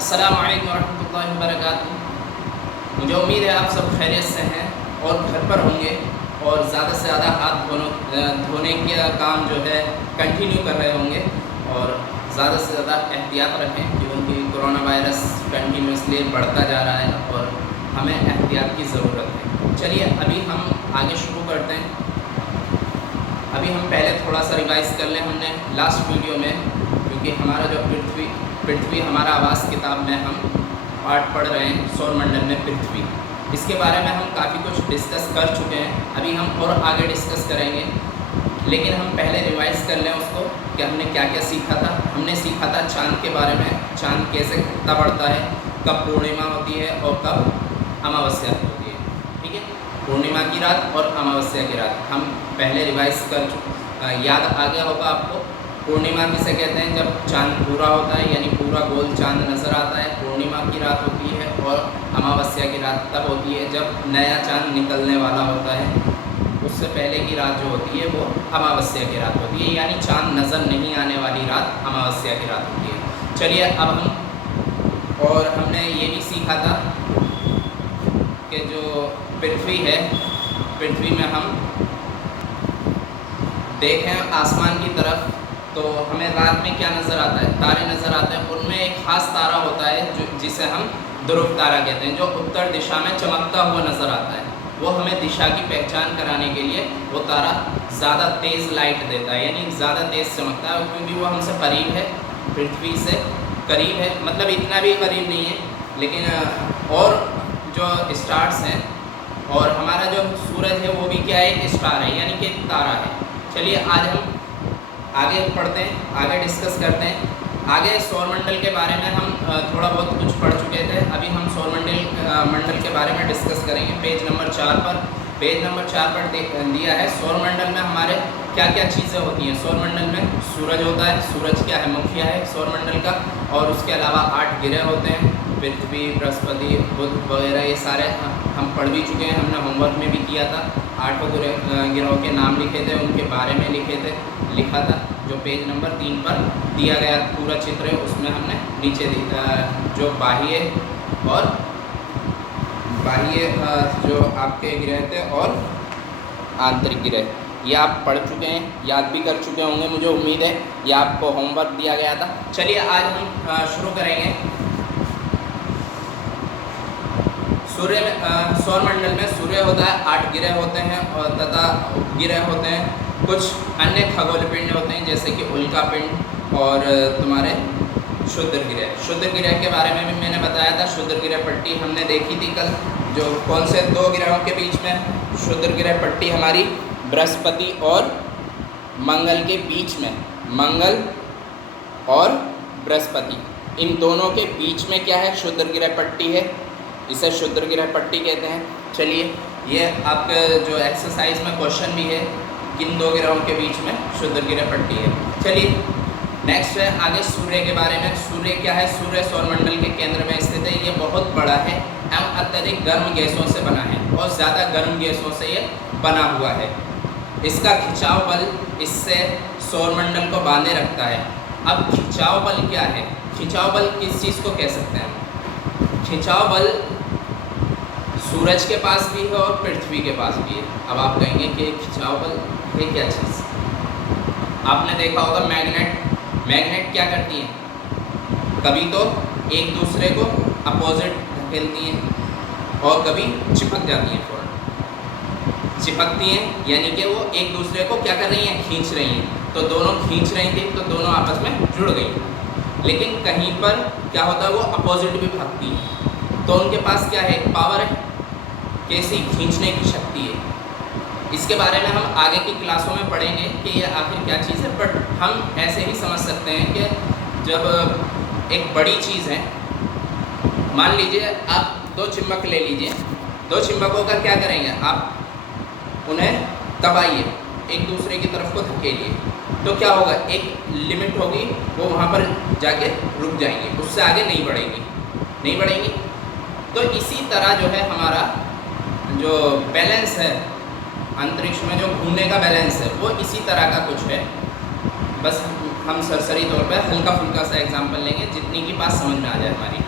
अस्सलामु अलैकुम वरहमतुल्लाहि वबरकातुहू। मुझे उम्मीद है आप सब खैरियत से हैं और घर पर होंगे और ज़्यादा से ज़्यादा हाथ धोने का काम जो है कंटिन्यू कर रहे होंगे और ज़्यादा से ज़्यादा एहतियात रखें क्योंकि कोरोना वायरस कंटिन्यूसली बढ़ता जा रहा है और हमें एहतियात की ज़रूरत है। चलिए अभी हम आगे शुरू करते हैं। अभी हम पहले थोड़ा सा रिवाइज़ कर लें हमने लास्ट वीडियो में, क्योंकि हमारा जो पृथ्वी हमारा आवास किताब में हम पाठ पढ़ रहे हैं सौरमंडल में पृथ्वी। इसके बारे में हम काफ़ी कुछ डिस्कस कर चुके हैं, अभी हम और आगे डिस्कस करेंगे, लेकिन हम पहले रिवाइज़ कर लें उसको कि हमने क्या क्या सीखा था। हमने सीखा था चाँद के बारे में, चाँद कैसे घटता बढ़ता है, कब पूर्णिमा होती है और कब अमावस्या होती है। ठीक है, पूर्णिमा की रात और अमावस्या की रात हम पहले रिवाइज़ कर याद आ गया होगा आपको। पूर्णिमा किसे कहते हैं? जब चाँद पूरा होता है यानी पूरा गोल चाँद नज़र आता है, पूर्णिमा की रात होती है। और अमावस्या की रात तब होती है जब नया चाँद निकलने वाला होता है, उससे पहले की रात जो होती है वो अमावस्या की रात होती है, यानी चाँद नज़र नहीं आने वाली रात अमावस्या की रात होती है। चलिए अब हमने ये भी सीखा था कि जो पृथ्वी है, पृथ्वी में हम देखें आसमान की तरफ तो हमें रात में क्या नज़र आता है? तारे नज़र आते हैं। उनमें एक ख़ास तारा होता है जिसे हम ध्रुव तारा कहते हैं, जो उत्तर दिशा में चमकता हुआ नज़र आता है। वो हमें दिशा की पहचान कराने के लिए वो तारा ज़्यादा तेज़ लाइट देता है, यानी ज़्यादा तेज़ चमकता है, क्योंकि वो हमसे करीब है, पृथ्वी से करीब है, मतलब इतना भी करीब नहीं है। लेकिन और जो स्टार्स हैं और हमारा जो सूरज है वो भी क्या है? एक स्टार है, यानी कि एक तारा है। चलिए आज हम आगे पढ़ते हैं, आगे डिस्कस करते हैं। आगे सौरमंडल के बारे में हम थोड़ा बहुत कुछ पढ़ चुके थे, अभी हम सौरमंडल के बारे में डिस्कस करेंगे। पेज नंबर 4 पर दिया है सौरमंडल में हमारे क्या क्या चीज़ें होती हैं। सौरमंडल में सूरज होता है, सूरज क्या है? मुखिया है सौरमंडल का, और उसके अलावा 8 ग्रह होते हैं, पृथ्वी, बृहस्पति, बुध वगैरह, ये सारे हम पढ़ भी चुके हैं, हमने होमवर्क में भी किया था। 8 ग्रहों के नाम लिखे थे, उनके बारे में लिखा था, जो पेज नंबर 3 पर दिया गया पूरा चित्र है, उसमें हमने नीचे जो बाह्य जो आपके ग्रह थे और आंतरिक ग्रह, ये आप पढ़ चुके हैं, याद भी कर चुके होंगे, मुझे उम्मीद है। ये आपको होमवर्क दिया गया था। चलिए आज हम शुरू करेंगे। सूर्य में सौरमंडल में सूर्य होता है, 8 ग्रह होते हैं और तथा उपग्रह होते हैं, कुछ अन्य खगोल पिंड होते हैं जैसे कि उल्का पिंड और तुम्हारे क्षुद्र ग्रह के बारे में भी मैंने बताया था। क्षुद्र ग्रह पट्टी हमने देखी थी कल, जो कौन से 2 ग्रहों के बीच में क्षुद्र ग्रह पट्टी हमारी बृहस्पति और मंगल के बीच में, मंगल और बृहस्पति इन दोनों के बीच में क्या है? क्षुद्र ग्रह पट्टी है, इसे क्षुद्र ग्रह पट्टी कहते हैं। चलिए ये आपके जो एक्सरसाइज में क्वेश्चन भी है, किन 2 ग्रहों के बीच में क्षुद्र ग्रह पट्टी है। चलिए नेक्स्ट है आगे सूर्य के बारे में। सूर्य क्या है? सूर्य सौरमंडल के केंद्र में स्थित है, ये बहुत बड़ा है एवं अत्यधिक गर्म गैसों से बना है और ज़्यादा गर्म गैसों से ये बना हुआ है। इसका खिंचाव बल इससे सौरमंडल को बांधे रखता है। अब खिंचाव बल क्या है? खिंचाव बल किस चीज़ को कह सकते हैं? खिंचाव बल सूरज के पास भी है और पृथ्वी के पास भी है। अब आप कहेंगे कि खिंचाव बल ये क्या चीज़? आपने देखा होगा मैग्नेट क्या करती हैं? कभी तो एक दूसरे को अपोजिट धकेलती हैं और कभी चिपक जाती हैं। चिपकती हैं यानी कि वो एक दूसरे को क्या कर रही हैं? खींच रही हैं। तो दोनों खींच रही थी तो दोनों आपस में जुड़ गई। लेकिन कहीं पर क्या होता है? वो अपोजिट भी भागती है, तो उनके पास क्या है? पावर है, कैसी? खींचने की शक्ति है। इसके बारे में हम आगे की क्लासों में पढ़ेंगे कि ये आखिर क्या चीज़ है, बट हम ऐसे ही समझ सकते हैं कि जब एक बड़ी चीज़ है, मान लीजिए आप 2 चुम्बक ले लीजिए, 2 चुम्बकों का क्या करेंगे? आप उन्हें दबाइए, एक दूसरे की तरफ को धकेलिए, तो क्या होगा? एक लिमिट होगी, वो वहाँ पर जाके रुक जाएंगे, उससे आगे नहीं बढ़ेंगी। तो इसी तरह जो है हमारा जो बैलेंस है अंतरिक्ष में, जो घूमने का बैलेंस है, वो इसी तरह का कुछ है। बस हम सरसरी तौर पर हल्का फुल्का सा एग्जाम्पल लेंगे, जितनी की बात समझ में आ जाए हमारी।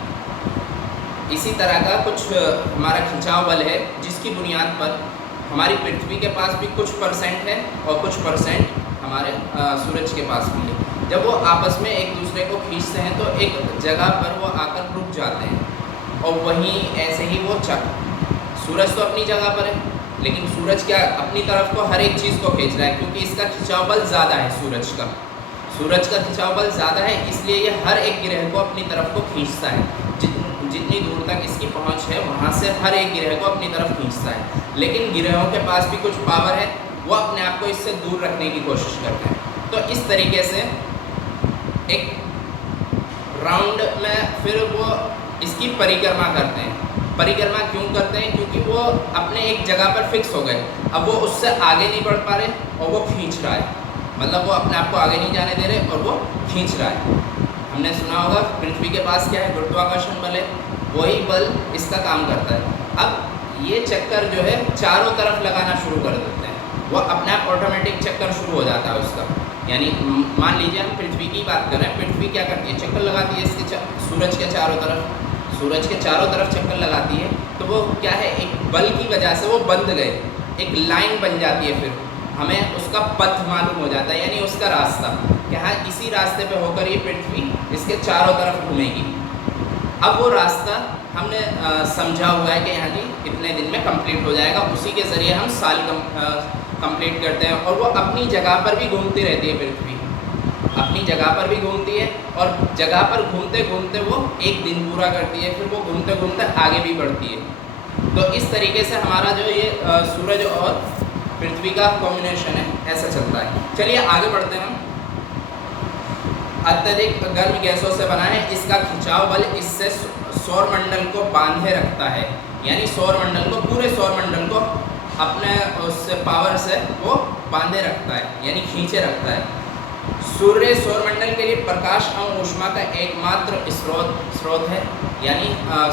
इसी तरह का कुछ हमारा खिंचाव बल है, जिसकी बुनियाद पर हमारी पृथ्वी के पास भी कुछ परसेंट है और कुछ परसेंट हमारे सूरज के पास भी है। जब वो आपस में एक दूसरे को खींचते हैं तो एक जगह पर वो आकर रुक जाते हैं और वहीं ऐसे ही वो सूरज तो अपनी जगह पर है, लेकिन सूरज क्या अपनी तरफ को हर एक चीज़ को खींच रहा है, क्योंकि इसका खिंचाव बल ज़्यादा है। सूरज का खिंचाव बल ज़्यादा है, इसलिए ये हर एक ग्रह को अपनी तरफ को खींचता है। जितनी दूर तक इसकी पहुंच है वहाँ से हर एक ग्रह को अपनी तरफ खींचता है। लेकिन ग्रहों के पास भी कुछ पावर है, वो अपने आप को इससे दूर रखने की कोशिश करते हैं। तो इस तरीके से एक राउंड में फिर वो इसकी परिक्रमा करते हैं। परिक्रमा क्यों करते हैं? क्योंकि वो अपने एक जगह पर फिक्स हो गए, अब वो उससे आगे नहीं बढ़ पा रहे और वो खींच रहा है, मतलब वो अपने आप को आगे नहीं जाने दे रहे और वो खींच रहा है। हमने सुना होगा पृथ्वी के पास क्या है? गुरुत्वाकर्षण बल है, वही बल इसका काम करता है। अब ये चक्कर जो है चारों तरफ लगाना शुरू कर देते हैं, वो अपने आप ऑटोमेटिक चक्कर शुरू हो जाता है उसका। यानी मान लीजिए हम पृथ्वी की बात कर रहे हैं, पृथ्वी क्या करती है? चक्कर लगाती है इसके सूरज के चारों तरफ, सूरज के चारों तरफ चक्कर लगाती है। तो वो क्या है, एक बल की वजह से वो बंध गए, एक लाइन बन जाती है, फिर हमें उसका पथ मालूम हो जाता है, यानी उसका रास्ता कि हाँ इसी रास्ते पे होकर ये पृथ्वी इसके चारों तरफ घूमेगी। अब वो रास्ता हमने समझा हुआ है कि यहाँ की इतने दिन में कंप्लीट हो जाएगा, उसी के ज़रिए हम साल कंप्लीट करते हैं। और वो अपनी जगह पर भी घूमती रहती है, पृथ्वी अपनी जगह पर भी घूमती है और जगह पर घूमते घूमते वो एक दिन पूरा करती है, फिर वो घूमते घूमते आगे भी बढ़ती है। तो इस तरीके से हमारा जो ये सूरज और पृथ्वी का कॉम्बिनेशन है, ऐसा चलता है। चलिए आगे बढ़ते हैं। अत्यधिक गर्म गैसों से बना है, इसका खिंचाव बल इससे सौरमंडल को बांधे रखता है, यानी सौरमंडल को, पूरे सौरमंडल को अपने उससे पावर से वो बांधे रखता है, यानी खींचे रखता है। सूर्य सौरमंडल के लिए प्रकाश और ऊष्मा का एकमात्र स्रोत है, यानी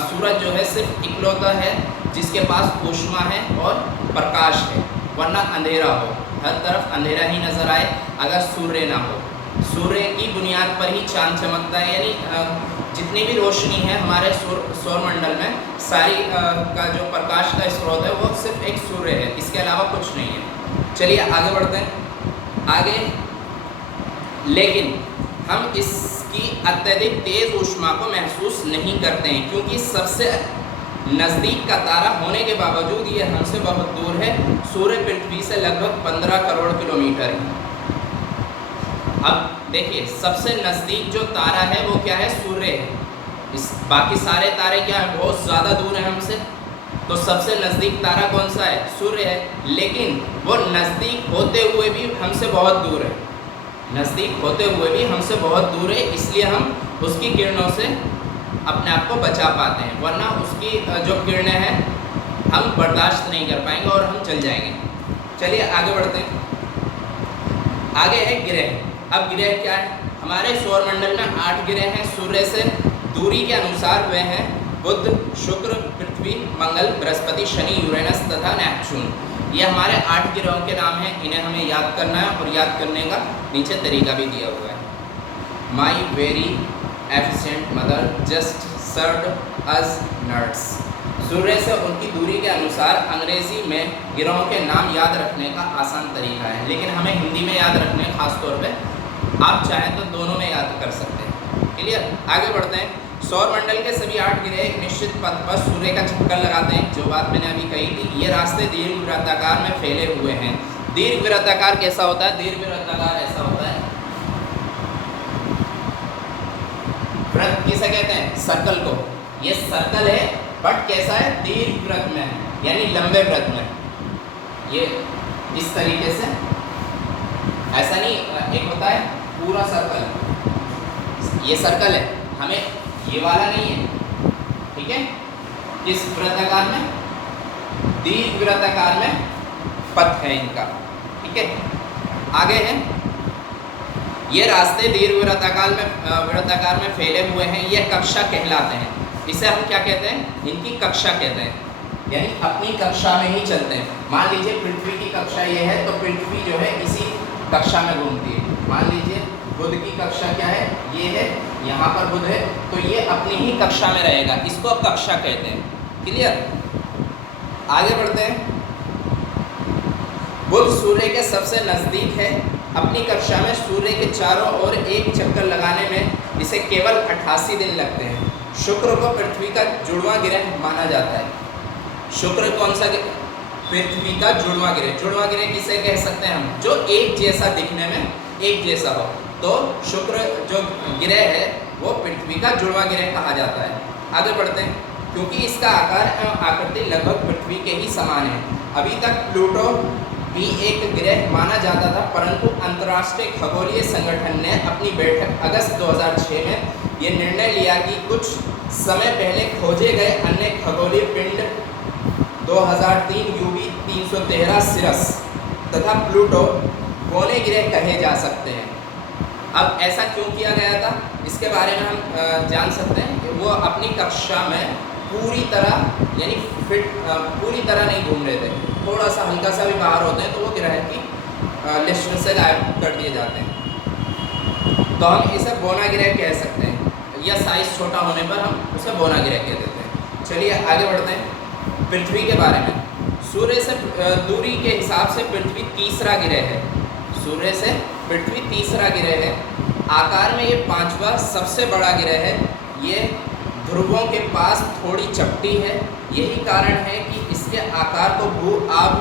सूरज जो है सिर्फ इकलौता है जिसके पास ऊष्मा है और प्रकाश है, वरना अंधेरा हो, हर तरफ अंधेरा ही नजर आए अगर सूर्य ना हो। सूर्य की बुनियाद पर ही चांद चमकता है, यानी जितनी भी रोशनी है हमारे सौरमंडल में, सारी का जो प्रकाश का स्रोत है वो सिर्फ एक सूर्य है, इसके अलावा कुछ नहीं है। चलिए आगे बढ़ते हैं। आगे लेकिन हम इसकी अत्यधिक तेज ऊष्मा को महसूस नहीं करते हैं, क्योंकि सबसे नज़दीक का तारा होने के बावजूद ये हमसे बहुत दूर है। सूर्य पृथ्वी से लगभग 15 करोड़ किलोमीटर है। अब देखिए, सबसे नज़दीक जो तारा है वो क्या है? सूर्य है। बाकी सारे तारे क्या है? बहुत ज़्यादा दूर है हमसे। तो सबसे नज़दीक तारा कौन सा है? सूर्य है। लेकिन वो नज़दीक होते हुए भी हमसे बहुत दूर है, नज़दीक होते हुए भी हमसे बहुत दूर है, इसलिए हम उसकी किरणों से अपने आप को बचा पाते हैं, वरना उसकी जो किरणें हैं हम बर्दाश्त नहीं कर पाएंगे और हम जल जाएंगे। चलिए आगे बढ़ते हैं। आगे है ग्रह। अब ग्रह क्या है? हमारे सौरमंडल में 8 ग्रह हैं। सूर्य से दूरी के अनुसार वे हैं बुध, शुक्र, पृथ्वी, मंगल, बृहस्पति, शनि, यूरेनस तथा नेपच्यून। ये हमारे 8 ग्रहों के नाम हैं, इन्हें हमें याद करना है और याद करने का नीचे तरीका भी दिया हुआ है। My very efficient mother just served us nuts. सूर्य से उनकी दूरी के अनुसार अंग्रेज़ी में ग्रहों के नाम याद रखने का आसान तरीका है, लेकिन हमें हिंदी में याद रखने हैं खास तौर पे। आप चाहें तो दोनों में याद कर सकते हैं। क्लियर? आगे बढ़ते हैं। सौरमंडल के सभी 8 ग्रह एक निश्चित पथ पर सूर्य का चक्कर लगाते हैं। जो बात मैंने अभी कही थी, ये रास्ते दीर्घवृत्ताकार में फैले हुए हैं। दीर्घवृत्ताकार कैसा होता है? दीर्घवृत्ताकार ऐसा होता है। वृत्त किसे कहते हैं? सर्कल को। ये सर्कल है, बट कैसा है? दीर्घवृत्त में, यानी लंबे वृत्त में। ये इस तरीके से, ऐसा नहीं, एक होता है पूरा सर्कल, ये सर्कल है, हमें ये वाला नहीं है, ठीक है? इस वृत्ताकार में, दीर्घवृत्ताकार में पथ है इनका, ठीक है? आगे है, ये रास्ते दीर्घवृत्ताकार में फैले हुए हैं। ये कक्षा कहलाते हैं। इसे हम क्या कहते हैं? इनकी कक्षा कहते हैं, यानी अपनी कक्षा में ही चलते हैं। मान लीजिए पृथ्वी की कक्षा ये है, तो पृथ्वी जो है इसी कक्षा में घूमती है। मान लीजिए बुध की कक्षा क्या है? ये है, यहाँ पर बुध है, तो ये अपनी ही कक्षा में रहेगा, इसको अब कक्षा कहते हैं। क्लियर? आगे बढ़ते हैं। बुध सूर्य के सबसे नज़दीक है। अपनी कक्षा में सूर्य के चारों ओर एक चक्कर लगाने में इसे केवल 88 दिन लगते हैं। शुक्र को पृथ्वी का जुड़वां ग्रह माना जाता है। शुक्र कौन सा? पृथ्वी का जुड़वां ग्रह। जुड़वां ग्रह किसे कह सकते हैं हम? जो एक जैसा दिखने में एक जैसा हो, तो शुक्र जो ग्रह है वो पृथ्वी का जुड़वां ग्रह कहा जाता है। आगे बढ़ते हैं। क्योंकि इसका आकार एवं आकृति लगभग पृथ्वी के ही समान है। अभी तक प्लूटो भी एक ग्रह माना जाता था, परंतु अंतर्राष्ट्रीय खगोलीय संगठन ने अपनी बैठक अगस्त 2006 में ये निर्णय लिया कि कुछ समय पहले खोजे गए अन्य खगोलीय पिंड 2003 यूवी 313 सिरस तथा प्लूटो बौने ग्रह कहे जा सकते हैं। अब ऐसा क्यों किया गया था, इसके बारे में हम जान सकते हैं कि वो अपनी कक्षा में पूरी तरह यानी फिट पूरी तरह नहीं घूम रहे थे, थोड़ा सा हल्का सा भी बाहर होते हैं तो वो ग्रह की लिस्ट से गायब कर दिए जाते हैं। तो हम इसे बौना ग्रह कह सकते हैं, या साइज छोटा होने पर हम उसे बौना ग्रह कह देते हैं। चलिए आगे बढ़ते हैं। पृथ्वी के बारे में। सूर्य से दूरी के हिसाब से पृथ्वी तीसरा ग्रह है। सूर्य से पृथ्वी तीसरा ग्रह है। आकार में ये 5वां सबसे बड़ा ग्रह है। ये ध्रुवों के पास थोड़ी चपटी है। यही कारण है कि इसके आकार को भू-आब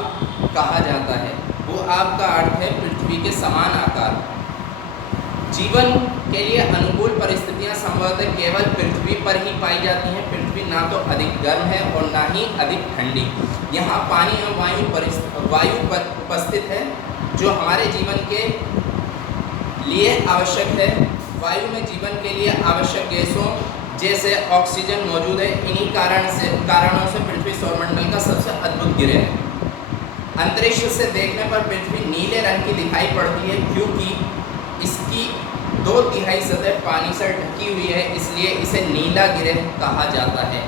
कहा जाता है। भू-आब का अर्थ है पृथ्वी के समान आकार। जीवन के लिए अनुकूल परिस्थितियां संभवतः केवल पृथ्वी पर ही पाई जाती हैं। पृथ्वी ना तो अधिक गर्म है और ना ही अधिक ठंडी। यहाँ पानी और वायु उपस्थित है जो हमारे जीवन के लिए आवश्यक है। वायु में जीवन के लिए आवश्यक गैसों जैसे ऑक्सीजन मौजूद है। इन्हीं कारणों से पृथ्वी सौरमंडल का सबसे अद्भुत ग्रह है। अंतरिक्ष से देखने पर पृथ्वी नीले रंग की दिखाई पड़ती है क्योंकि इसकी 2/3 सतह पानी से ढकी हुई है, इसलिए इसे नीला ग्रह कहा जाता है।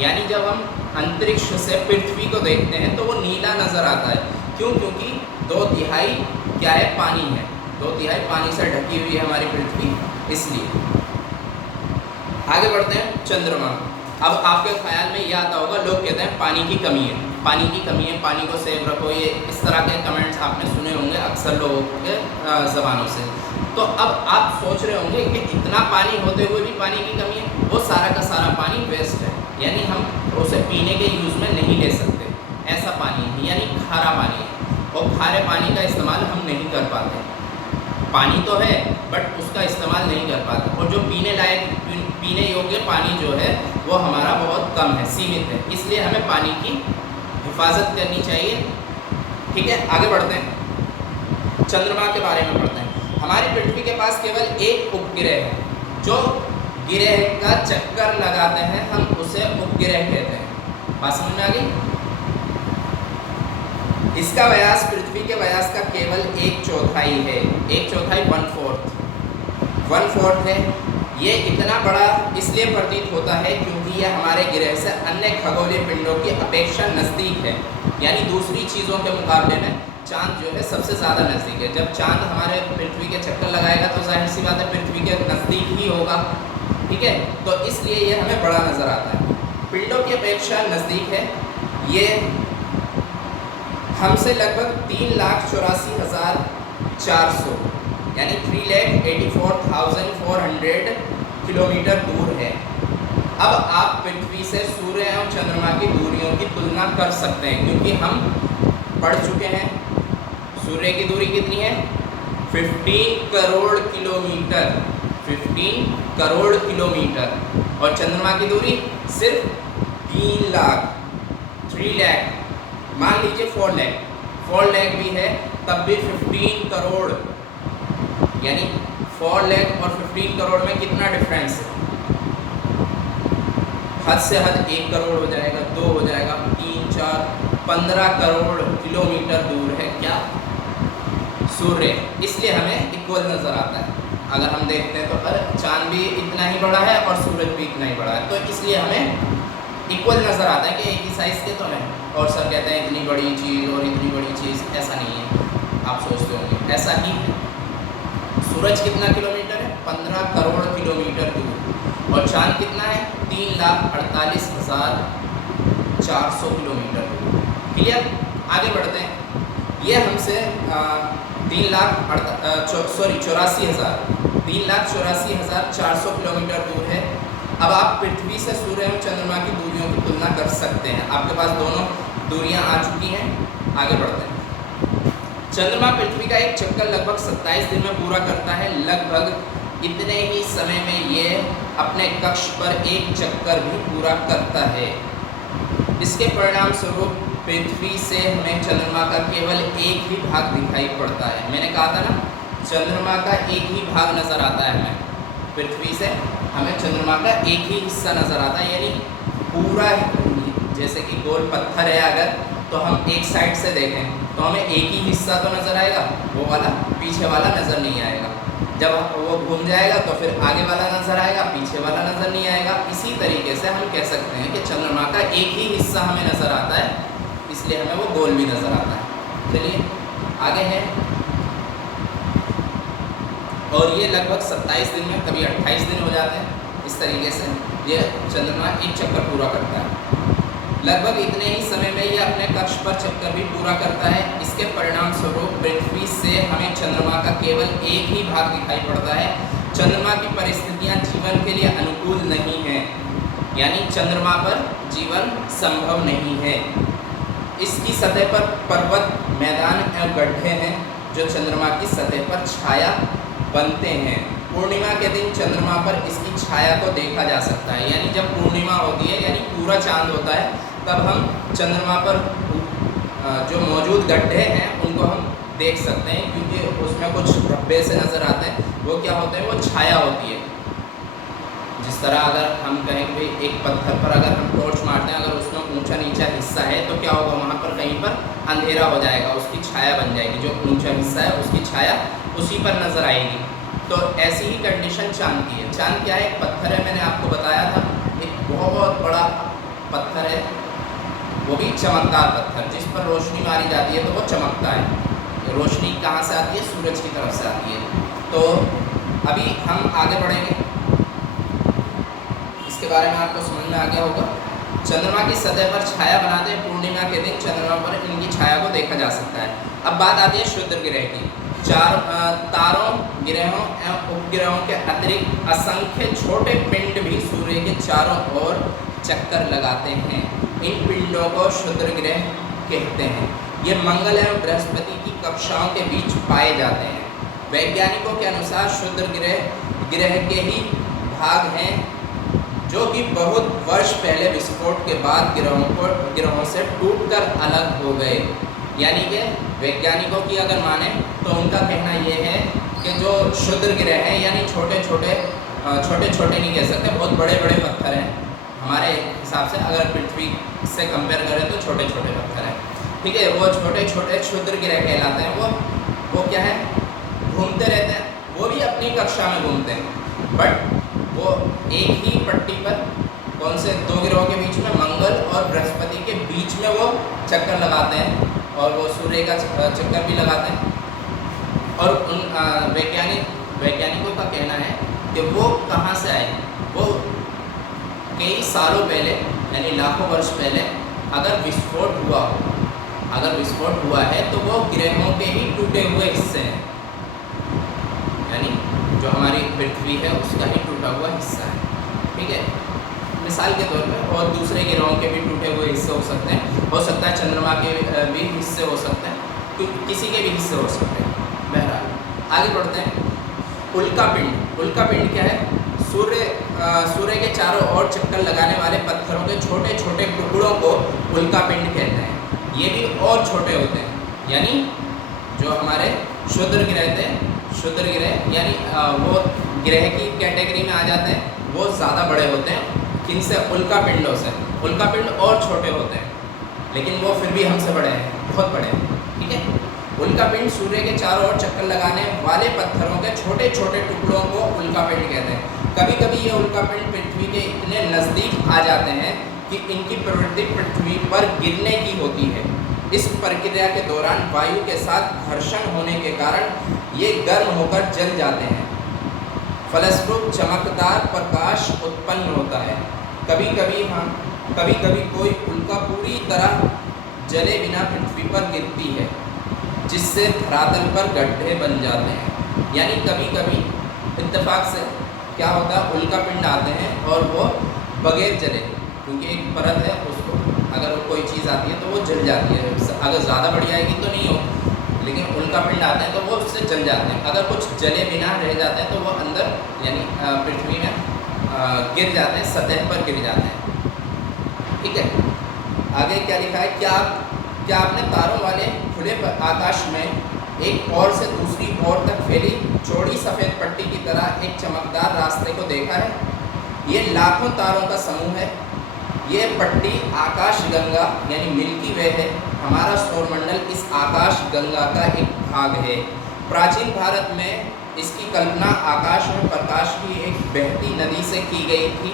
यानी जब हम अंतरिक्ष से पृथ्वी को देखते हैं तो वो नीला नज़र आता है। क्यों? क्योंकि 2/3 क्या है? पानी है। 2/3 पानी से ढकी हुई है हमारी पृथ्वी, इसलिए। आगे बढ़ते हैं। चंद्रमा। अब आपके ख्याल में ये आता होगा, लोग कहते हैं पानी की कमी है, पानी की कमी है, पानी को सेव रखो, ये इस तरह के कमेंट्स आपने सुने होंगे अक्सर लोगों के ज़बानों से। तो अब आप सोच रहे होंगे कि इतना पानी होते हुए भी पानी की कमी है। वो सारा का सारा पानी वेस्ट है, यानी हम उसे पीने के यूज़ में नहीं ले सकते। ऐसा पानी है, यानी खारा पानी है, और खारे पानी का इस्तेमाल हम नहीं कर पाते। पानी तो है बट उसका इस्तेमाल नहीं कर पाते, और जो पीने योग्य पानी जो है वो हमारा बहुत कम है, सीमित है। इसलिए हमें पानी की हिफाजत करनी चाहिए। ठीक है, आगे बढ़ते हैं। चंद्रमा के बारे में पढ़ते हैं। हमारी पृथ्वी के पास केवल एक उपग्रह है। जो ग्रह का चक्कर लगाते हैं हम उसे उपग्रह कहते हैं। बात समझ में आ गई? इसका व्यास पृथ्वी के व्यास का केवल 1/4 है। 1/4 1/4 है। ये इतना बड़ा इसलिए प्रतीत होता है क्योंकि यह हमारे ग्रह से अन्य खगोलीय पिंडों की अपेक्षा नज़दीक है। यानी दूसरी चीज़ों के मुकाबले में चांद जो है सबसे ज़्यादा नज़दीक है। जब चांद हमारे पृथ्वी के चक्कर लगाएगा तो जाहिर सी बात है पृथ्वी के नज़दीक ही होगा। ठीक है, तो इसलिए ये हमें बड़ा नज़र आता है, पिंडों की अपेक्षा नज़दीक है। ये हमसे लगभग 3,84,400 यानी 3,84,400 किलोमीटर दूर है। अब आप पृथ्वी से सूर्य एवं चंद्रमा की दूरियों की तुलना कर सकते हैं, क्योंकि हम पढ़ चुके हैं सूर्य की दूरी कितनी है? 15 करोड़ किलोमीटर। 15 करोड़ किलोमीटर। और चंद्रमा की दूरी सिर्फ 3 लाख, 3 लाख, मान लीजिए 4 लाख, 4 लाख भी है तब भी 15 करोड़, यानी 4 लाख और 15 करोड़ में कितना डिफरेंस है? हद से हद 1 करोड़ हो जाएगा, 2 हो जाएगा, 3, 4, 15 करोड़ किलोमीटर दूर है क्या? सूर्य। इसलिए हमें इक्वल नज़र आता है। अगर हम देखते हैं तो अरे चांद भी इतना ही बड़ा है और सूरज भी इतना ही बड़ा है, तो इसलिए हमें इक्वल नज़र आता है कि एक ही साइज़ के तो हैं। और सर कहते हैं इतनी बड़ी चीज़ और इतनी बड़ी चीज़, ऐसा नहीं है। आप सोचते होंगे ऐसा ही है। सूरज कितना किलोमीटर है? 15 करोड़ किलोमीटर दूर, और चांद कितना है 3,48,400 किलोमीटर दूर। क्लियर, आगे बढ़ते हैं। ये हमसे 3,84,400 किलोमीटर दूर है। अब आप पृथ्वी से सूर्य एवं चंद्रमा की दूरियों की तुलना कर सकते हैं। आपके पास दोनों दूरियां आ चुकी हैं। आगे बढ़ते हैं। चंद्रमा पृथ्वी का एक चक्कर लगभग 27 दिन में पूरा करता है। लगभग इतने ही समय में ये अपने कक्ष पर एक चक्कर भी पूरा करता है। इसके परिणाम स्वरूप पृथ्वी से हमें चंद्रमा का केवल एक ही भाग दिखाई पड़ता है। मैंने कहा था ना, चंद्रमा का एक ही भाग नज़र आता है हमें। पृथ्वी से हमें चंद्रमा का एक ही हिस्सा नज़र आता है, यानी पूरा, जैसे कि गोल पत्थर है अगर, तो हम एक साइड से देखें तो हमें एक ही हिस्सा तो नज़र आएगा, वो वाला, पीछे वाला नज़र नहीं आएगा। जब वो घूम जाएगा तो फिर आगे वाला नज़र आएगा, पीछे वाला नज़र नहीं आएगा। इसी तरीके से हम कह सकते हैं कि चंद्रमा का एक ही हिस्सा हमें नज़र आता है, इसलिए हमें वो गोल भी नज़र आता है। चलिए आगे है। और ये लगभग 27 दिन में, कभी 28 दिन हो जाते हैं। इस तरीके से ये चंद्रमा एक चक्कर पूरा करता है। लगभग इतने ही समय में ये अपने कक्ष पर चक्कर भी पूरा करता है। इसके परिणाम स्वरूप पृथ्वी से हमें चंद्रमा का केवल एक ही भाग दिखाई पड़ता है। चंद्रमा की परिस्थितियां जीवन के लिए अनुकूल नहीं हैं, यानी चंद्रमा पर जीवन संभव नहीं है। इसकी सतह पर पर्वत, मैदान एवं गड्ढे हैं जो चंद्रमा की सतह पर छाया बनते हैं। पूर्णिमा के दिन चंद्रमा पर इसकी छाया को देखा जा सकता है, यानी जब पूर्णिमा होती है, यानी पूरा चांद होता है, तब हम चंद्रमा पर जो मौजूद गड्ढे हैं उनको हम देख सकते हैं, क्योंकि उसमें कुछ धब्बे से नज़र आते हैं। वो क्या होते हैं, वो छाया होती है। जिस तरह अगर हम कहें कि एक पत्थर पर अगर हम टॉर्च मारते हैं, अगर उसमें ऊंचा नीचा हिस्सा है तो क्या होगा, वहाँ पर कहीं पर अंधेरा हो जाएगा, उसकी छाया बन जाएगी। जो ऊंचा हिस्सा है उसकी छाया उसी पर नज़र आएगी। तो ऐसी ही कंडीशन चांद की है। चांद क्या है, एक पत्थर है, मैंने आपको बताया था, एक बहुत बड़ा पत्थर है, वो भी चमकदार पत्थर, जिस पर रोशनी मारी जाती है तो वो चमकता है। रोशनी कहाँ से आती है, सूरज की तरफ से आती है। तो अभी हम आगे बढ़ेंगे, इसके बारे में आपको समझ में आ गया होगा। चंद्रमा की सतह पर छाया बनाते हैं। पूर्णिमा के दिन चंद्रमा पर इनकी छाया को देखा जा सकता है। अब बात आती है क्षुद्र ग्रह की। तारों, ग्रहों एवं उपग्रहों के अतिरिक्त असंख्य छोटे पिंड भी सूर्य के चारों ओर चक्कर लगाते हैं। इन पिंडों को क्षुद्र ग्रह कहते हैं। ये मंगल एवं बृहस्पति की कक्षाओं के बीच पाए जाते हैं। वैज्ञानिकों के अनुसार क्षुद्र ग्रह के ही भाग हैं जो कि बहुत वर्ष पहले विस्फोट के बाद ग्रहों से टूटकर अलग हो गए। यानी कि वैज्ञानिकों की अगर माने तो उनका कहना यह है कि जो क्षुद्र ग्रह हैं, यानी छोटे छोटे नहीं कह सकते, बहुत बड़े बड़े पत्थर हैं हमारे हिसाब से, अगर पृथ्वी से कंपेयर करें तो छोटे छोटे पत्थर हैं, ठीक है। वो छोटे छोटे क्षुद्र ग्रह कहलाते हैं। वो क्या है, घूमते रहते हैं, वो भी अपनी कक्षा में घूमते हैं, बट वो एक ही पट्टी पर, कौन से दो ग्रहों के बीच में, मंगल और बृहस्पति के बीच में वो चक्कर लगाते हैं, और वो सूर्य का चक्कर भी लगाते हैं। और उन वैज्ञानिकों का कहना है कि वो कहाँ से आए, वो कई सालों पहले, यानी लाखों वर्ष पहले अगर विस्फोट हुआ है तो वो ग्रहों के ही टूटे हुए हिस्से हैं, यानी जो हमारी पृथ्वी है उसका ही टूटा हुआ हिस्सा है, ठीक है, मिसाल के तौर पर। और दूसरे ग्रहों के भी टूटे हुए हिस्से हो सकते हैं, हो सकता है चंद्रमा के भी हिस्से हो सकते हैं, किसी के भी हिस्से हो सकते हैं। बहरहाल आगे बढ़ते हैं। उल्का पिंड क्या है, सूर्य के चारों ओर चक्कर लगाने वाले पत्थरों के छोटे छोटे टुकड़ों को उल्का पिंड कहते हैं। ये भी और छोटे होते हैं, यानी जो हमारे क्षुद्र ग्रह यानी वो ग्रह की कैटेगरी में आ जाते हैं, वो ज़्यादा बड़े होते हैं। किनसे, उल्का पिंडों से। उल्का पिंड और छोटे होते हैं, लेकिन वो फिर भी हमसे बड़े हैं, बहुत बड़े हैं, ठीक है। उल्का पिंड सूर्य के चारों ओर चक्कर लगाने वाले पत्थरों के छोटे छोटे टुकड़ों को उल्का पिंड कहते हैं। कभी कभी ये उल्का पिंड पृथ्वी के इतने नज़दीक आ जाते हैं कि इनकी प्रवृत्ति पृथ्वी पर गिरने की होती है। इस प्रक्रिया के दौरान वायु के साथ घर्षण होने के कारण ये गर्म होकर जल जाते हैं। फलस्वरूप चमकदार प्रकाश उत्पन्न होता है। कभी कभी कोई उल्का पूरी तरह जले बिना पृथ्वी पर गिरती है, जिससे धरातल पर गड्ढे बन जाते हैं। यानी कभी कभी इत्तेफाक से क्या होता है, उल्का पिंड आते हैं और वो बगैर जले, क्योंकि एक परत है, उसको अगर कोई चीज़ आती है तो वो जल जाती है। अगर ज़्यादा बड़ी आएगी तो नहीं होती, लेकिन उल्का पिंड आते हैं तो वो उससे जल जाते हैं। अगर कुछ जले बिना रह जाते हैं तो वो अंदर यानी पृथ्वी में गिर जाते हैं, सतह पर गिर जाते हैं। ठीक है, आगे क्या लिखा है, क्या आपने तारों वाले खुले आकाश में एक ओर से दूसरी ओर तक फैली चौड़ी सफ़ेद पट्टी की तरह एक चमकदार रास्ते को देखा है? ये लाखों तारों का समूह है। ये पट्टी आकाश गंगा यानी मिल्की वे है। हमारा सौरमंडल इस आकाश गंगा का एक भाग है। प्राचीन भारत में इसकी कल्पना आकाश में प्रकाश की एक बहती नदी से की गई थी।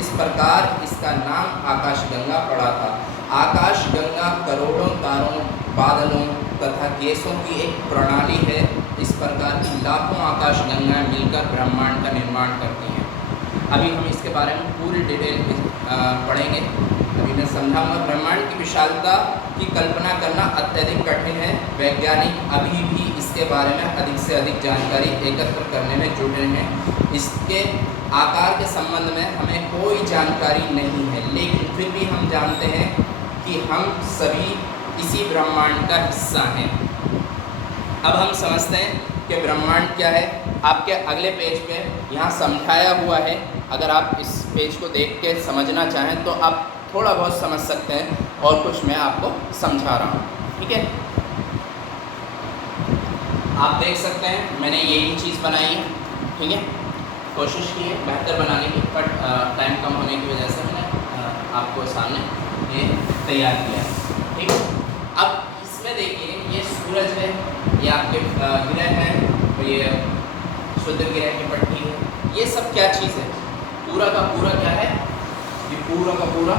इस प्रकार इसका नाम आकाश गंगा पड़ा था। आकाश गंगा करोड़ों तारों, बादलों तथा गैसों की एक प्रणाली है। इस प्रकार की लाखों आकाश गंगाएं मिलकर ब्रह्मांड का निर्माण करती हैं। अभी हम इसके बारे में पूरी डिटेल पढ़ेंगे। अभी मैं समझाऊंगा। ब्रह्मांड की विशालता की कल्पना करना अत्यधिक कठिन है। वैज्ञानिक अभी भी इसके बारे में अधिक से अधिक जानकारी एकत्र करने में जुटे हैं। इसके आकार के संबंध में हमें कोई जानकारी नहीं है, लेकिन फिर भी हम जानते हैं कि हम सभी इसी ब्रह्मांड का हिस्सा हैं। अब हम समझते हैं कि ब्रह्मांड क्या है। आपके अगले पेज पे यहाँ समझाया हुआ है। अगर आप इस पेज को देख के समझना चाहें तो आप थोड़ा बहुत समझ सकते हैं, और कुछ मैं आपको समझा रहा हूँ। ठीक है, आप देख सकते हैं मैंने यही चीज़ बनाई है। ठीक है, कोशिश की है बेहतर बनाने की, बट टाइम कम होने की वजह से मैंने आपको सामने ये तैयार किया है। ठीक है, अब इसमें देखिए ये सूरज है, ये आपके ग्रह हैं, और ये शुद्ध ग्रह की पट्टी है। ये सब क्या चीज़ है? पूरा का पूरा क्या है? ये पूरा का पूरा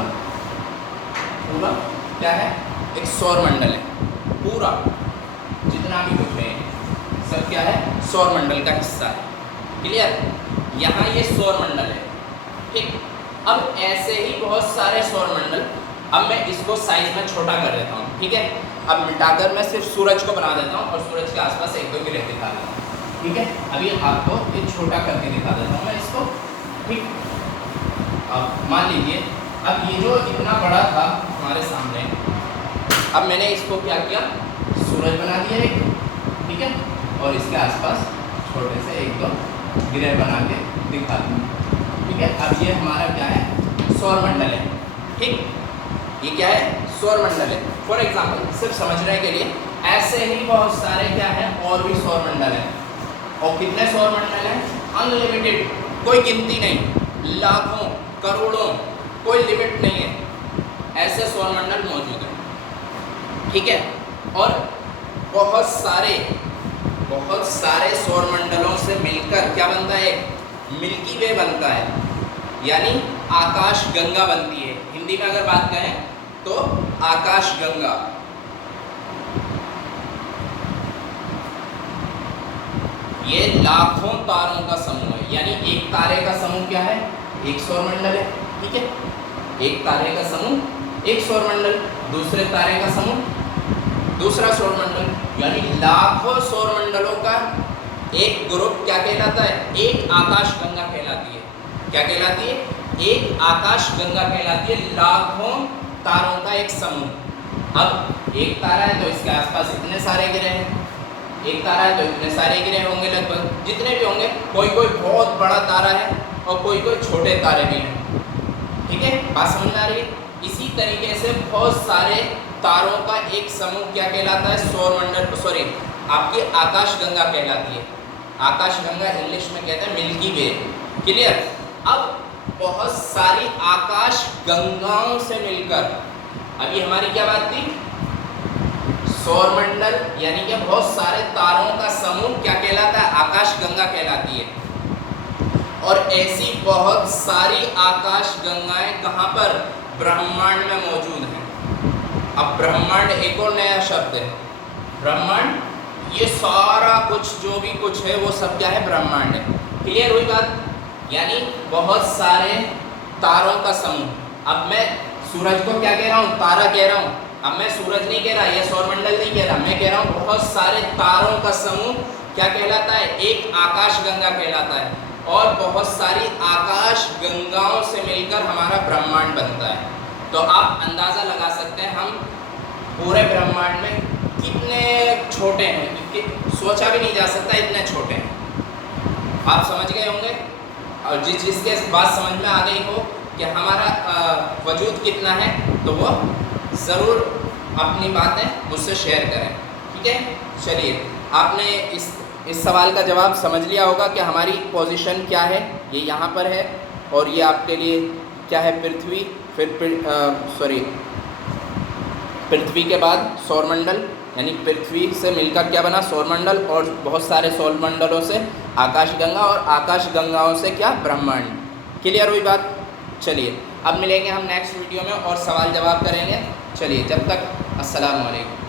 क्या है? एक सौरमंडल है। पूरा जितना भी कुछ है सब क्या है? सौरमंडल का हिस्सा है। क्लियर? यहाँ ये सौरमंडल है। ठीक, अब ऐसे ही बहुत सारे सौरमंडल, अब मैं इसको साइज में छोटा कर देता हूँ। ठीक है, अब मिटाकर मैं सिर्फ सूरज को बना देता हूँ और सूरज के आसपास एक दो ग्रह दिखा देता हूँ। ठीक है, अभी आपको ये छोटा करके दिखा देता हूँ मैं इसको। ठीक, अब मान लीजिए अब ये जो इतना बड़ा था हमारे सामने, अब मैंने इसको क्या किया? सूरज बना दिया एक। ठीक है, और इसके आसपास छोटे से एक दो ग्रह बना के दिखा दिया। ठीक है, अब ये हमारा क्या है? सौरमंडल है। ठीक, ये क्या है? सौरमंडल है। फॉर एग्जाम्पल, सिर्फ समझने के लिए, ऐसे ही बहुत सारे क्या है और भी सौरमंडल हैं। और कितने सौरमंडल हैं? अनलिमिटेड, कोई गिनती नहीं, लाखों करोड़ों, कोई लिमिट नहीं है। ऐसे सौरमंडल मौजूद हैं। ठीक है, और बहुत सारे सौरमंडलों से मिलकर क्या बनता है? मिल्की वे बनता है, यानी आकाश गंगा बनती है। हिंदी में अगर बात करें तो आकाश गंगा। ये लाखों तारों का समूह है, यानी एक तारे का समूह क्या है? एक सौरमंडल है। ठीक है, एक तारे का समूह एक सौरमंडल, दूसरे तारे का समूह दूसरा सौरमंडल, यानी लाखों सौरमंडलों का एक ग्रुप क्या कहलाता है? एक आकाश गंगा कहलाती है। क्या कहलाती है? एक आकाश गंगा कहलाती है। लाखों तारों का एक समूह। अब एक तारा है तो इसके आसपास इतने सारे ग्रह हैं, एक तारा है तो इतने सारे ग्रह होंगे, लगभग जितने भी होंगे। कोई बहुत बड़ा तारा है और कोई छोटे तारे भी हैं। ठीक है, बात समझ में आ रही है? इसी तरीके से बहुत सारे तारों का एक समूह क्या कहलाता है? सौरमंडल, सॉरी, आपकी आकाश गंगा कहलाती है। आकाश गंगा इंग्लिश में कहते हैं मिल्की वे। क्लियर? अब बहुत सारी आकाश गंगाओं से मिलकर, अभी हमारी क्या बात थी? सौरमंडल, यानी कि बहुत सारे तारों का समूह क्या कहलाता है? आकाश गंगा कहलाती है। और ऐसी बहुत सारी आकाश गंगाएं कहाँ पर? ब्रह्मांड में मौजूद हैं। अब ब्रह्मांड एक और नया शब्द है। ब्रह्मांड, ये सारा कुछ जो भी कुछ है वो सब क्या है? ब्रह्मांड है। क्लियर हुई बात? यानी बहुत सारे तारों का समूह। अब मैं सूरज को क्या कह रहा हूँ? तारा कह रहा हूँ। अब मैं सूरज नहीं कह रहा, यह सौरमंडल नहीं कह रहा, मैं कह रहा हूँ बहुत सारे तारों का समूह क्या कहलाता है? एक आकाशगंगा कहलाता है। और बहुत सारी आकाश गंगाओं से मिलकर हमारा ब्रह्मांड बनता है। तो आप अंदाज़ा लगा सकते हैं हम पूरे ब्रह्मांड में कितने छोटे हैं, कि सोचा भी नहीं जा सकता इतने छोटे हैं। आप समझ गए होंगे, और जिसके बात समझ में आ गई हो कि हमारा वजूद कितना है, तो वो ज़रूर अपनी बातें मुझसे शेयर करें। ठीक है, चलिए, आपने इस सवाल का जवाब समझ लिया होगा कि हमारी पोजीशन क्या है। ये यहाँ पर है, और ये आपके लिए क्या है? पृथ्वी, फिर पृथ्वी के बाद सौरमंडल, यानी पृथ्वी से मिलकर क्या बना? सौरमंडल, और बहुत सारे सौरमंडलों से आकाशगंगा, और आकाशगंगाओं से क्या? ब्रह्मांड। क्लियर हुई बात? चलिए, अब मिलेंगे हम नेक्स्ट वीडियो में और सवाल जवाब करेंगे। चलिए, जब तक अस्सलाम वालेकुम।